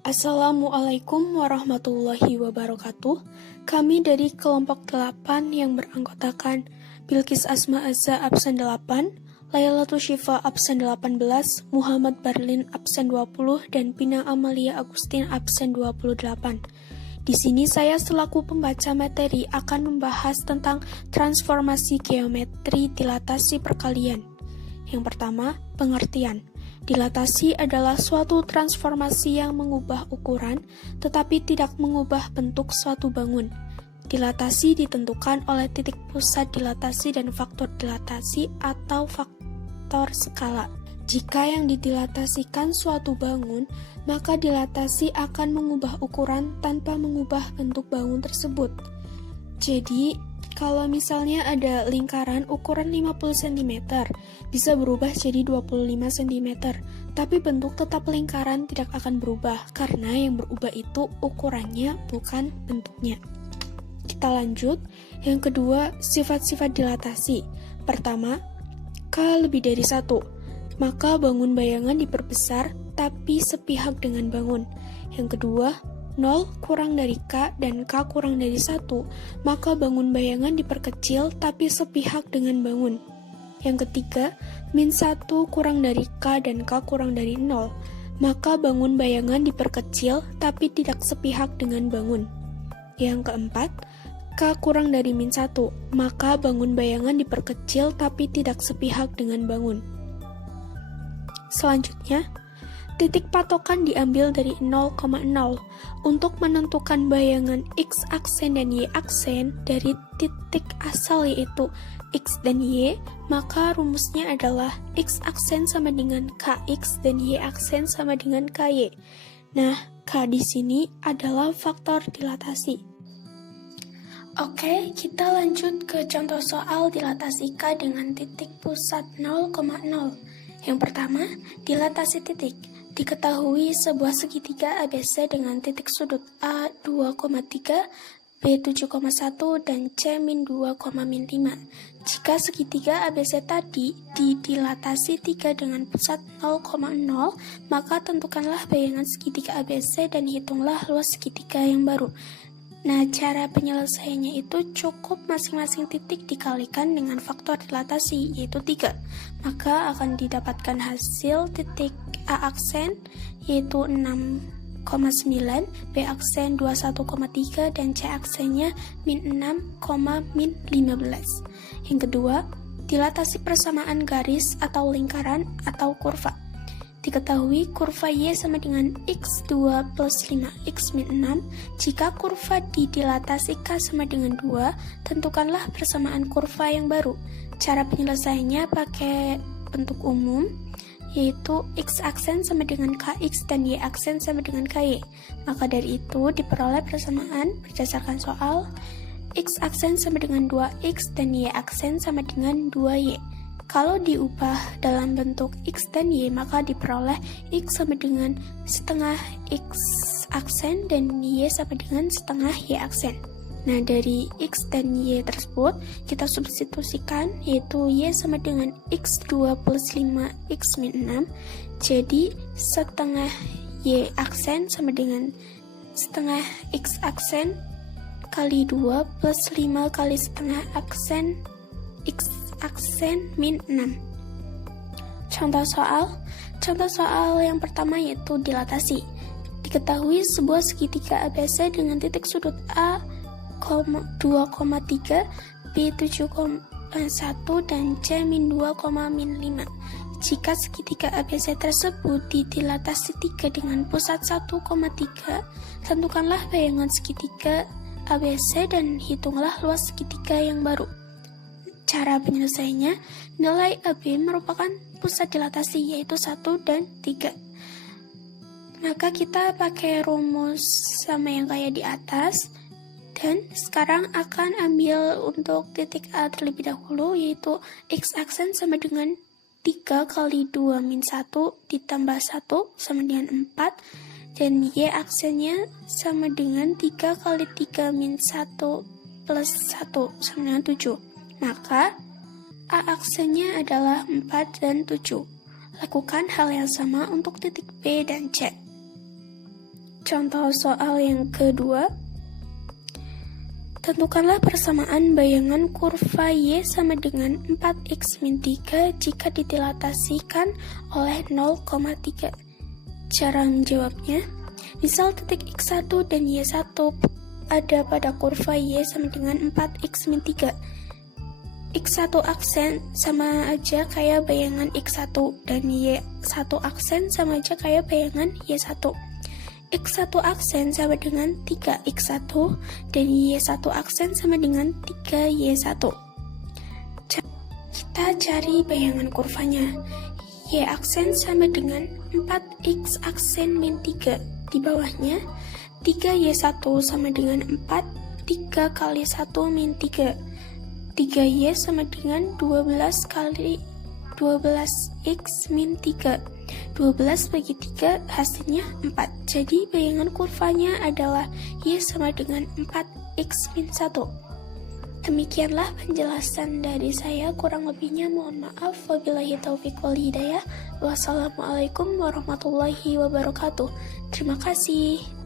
Assalamualaikum warahmatullahi wabarakatuh. Kami dari kelompok 8 yang beranggotakan Bilqis Asma Azza absen 8, Laylatul Syifa absen 18, Muhammad Barlin absen 20, dan Pina Amalia Agustin absen 28. Di sini saya selaku pembaca materi akan membahas tentang transformasi geometri dilatasi perkalian. Yang pertama, pengertian. Dilatasi adalah suatu transformasi yang mengubah ukuran, tetapi tidak mengubah bentuk suatu bangun. Dilatasi ditentukan oleh titik pusat dilatasi dan faktor dilatasi atau faktor skala. Jika yang didilatasikan suatu bangun, maka dilatasi akan mengubah ukuran tanpa mengubah bentuk bangun tersebut. Jadi, kalau misalnya ada lingkaran ukuran 50 cm, bisa berubah jadi 25 cm, tapi bentuk tetap lingkaran tidak akan berubah, karena yang berubah itu ukurannya, bukan bentuknya. Kita lanjut. Yang kedua, sifat-sifat dilatasi. Pertama, K lebih dari 1, maka bangun bayangan diperbesar, tapi sepihak dengan bangun. Yang kedua, 0 kurang dari K dan K kurang dari 1, maka bangun bayangan diperkecil tapi sepihak dengan bangun. Yang ketiga, min 1 kurang dari K dan K kurang dari 0, maka bangun bayangan diperkecil tapi tidak sepihak dengan bangun. Yang keempat, K kurang dari min 1, maka bangun bayangan diperkecil tapi tidak sepihak dengan bangun. Selanjutnya, titik patokan diambil dari 0,0. Untuk menentukan bayangan X aksen dan Y aksen dari titik asal yaitu X dan Y, maka rumusnya adalah X aksen sama dengan KX dan Y aksen sama dengan KY. Nah, K di sini adalah faktor dilatasi. Oke, kita lanjut ke contoh soal dilatasi K dengan titik pusat 0,0. Yang pertama, dilatasi titik. Diketahui sebuah segitiga ABC dengan titik sudut A 2,3, B 7,1, dan C min 2,5. Jika segitiga ABC tadi didilatasi 3 dengan pusat 0,0, maka tentukanlah bayangan segitiga ABC dan hitunglah luas segitiga yang baru. Nah, cara penyelesaiannya itu cukup masing-masing titik dikalikan dengan faktor dilatasi, yaitu 3. Maka akan didapatkan hasil titik A aksen, yaitu 6,9, B aksen 21,3, dan C aksennya min 6, min 15. Yang kedua, dilatasi persamaan garis atau lingkaran atau kurva. Diketahui kurva Y sama dengan X2 plus 5X min 6. Jika kurva didilatasi K sama dengan 2, tentukanlah persamaan kurva yang baru. Cara penyelesaiannya pakai bentuk umum, yaitu X aksen sama dengan KX dan Y aksen sama dengan KY. Maka dari itu diperoleh persamaan berdasarkan soal X aksen sama dengan 2X dan Y aksen sama dengan 2Y. Kalau diubah dalam bentuk X dan Y, maka diperoleh X sama dengan setengah X aksen dan Y sama dengan setengah Y aksen. Nah, dari X dan Y tersebut, kita substitusikan, yaitu Y sama dengan X2 plus 5X min 6. Jadi, setengah Y aksen sama dengan setengah X aksen kali 2 plus 5 kali setengah aksen X aksen min 6. Contoh soal yang pertama yaitu dilatasi. Diketahui sebuah segitiga ABC dengan titik sudut A 2,3, B 7,1, dan C min 2,5. Jika segitiga ABC tersebut didilatasi 3 dengan pusat 1,3, tentukanlah bayangan segitiga ABC dan hitunglah luas segitiga yang baru. Cara penyelesaiannya, nilai AB merupakan pusat dilatasi yaitu 1 dan 3. Maka kita pakai rumus sama yang kayak di atas. Dan sekarang akan ambil untuk titik A terlebih dahulu, yaitu X aksen sama dengan 3 kali 2 min 1 ditambah 1 sama dengan 4. Dan Y aksennya sama dengan 3 kali 3 min 1 plus 1 sama dengan 7. Maka A aksennya adalah 4 dan 7. Lakukan hal yang sama untuk titik B dan C. Contoh soal yang kedua. Tentukanlah persamaan bayangan kurva Y sama dengan 4x min 3 jika didilatasikan oleh 0,3. Cara menjawabnya, misal titik x1 dan y1 ada pada kurva Y sama dengan 4x min 3. X1 aksen sama aja kayak bayangan X1 dan Y1 aksen sama aja kayak bayangan Y1. X1 aksen sama dengan 3x1 dan Y1 aksen sama dengan 3y1. Kita cari bayangan kurvanya. Y aksen sama dengan 4x aksen min 3. Di bawahnya 3y1 sama dengan 4, 3 kali 1 min 3. 3y sama dengan 12 kali 12x min 3. 12 bagi 3 hasilnya 4. Jadi bayangan kurvanya adalah Y sama dengan 4x min 1. Demikianlah penjelasan dari saya, kurang lebihnya mohon maaf. Wabillahi taufiq wal hidayah. Wassalamualaikum warahmatullahi wabarakatuh. Terima kasih.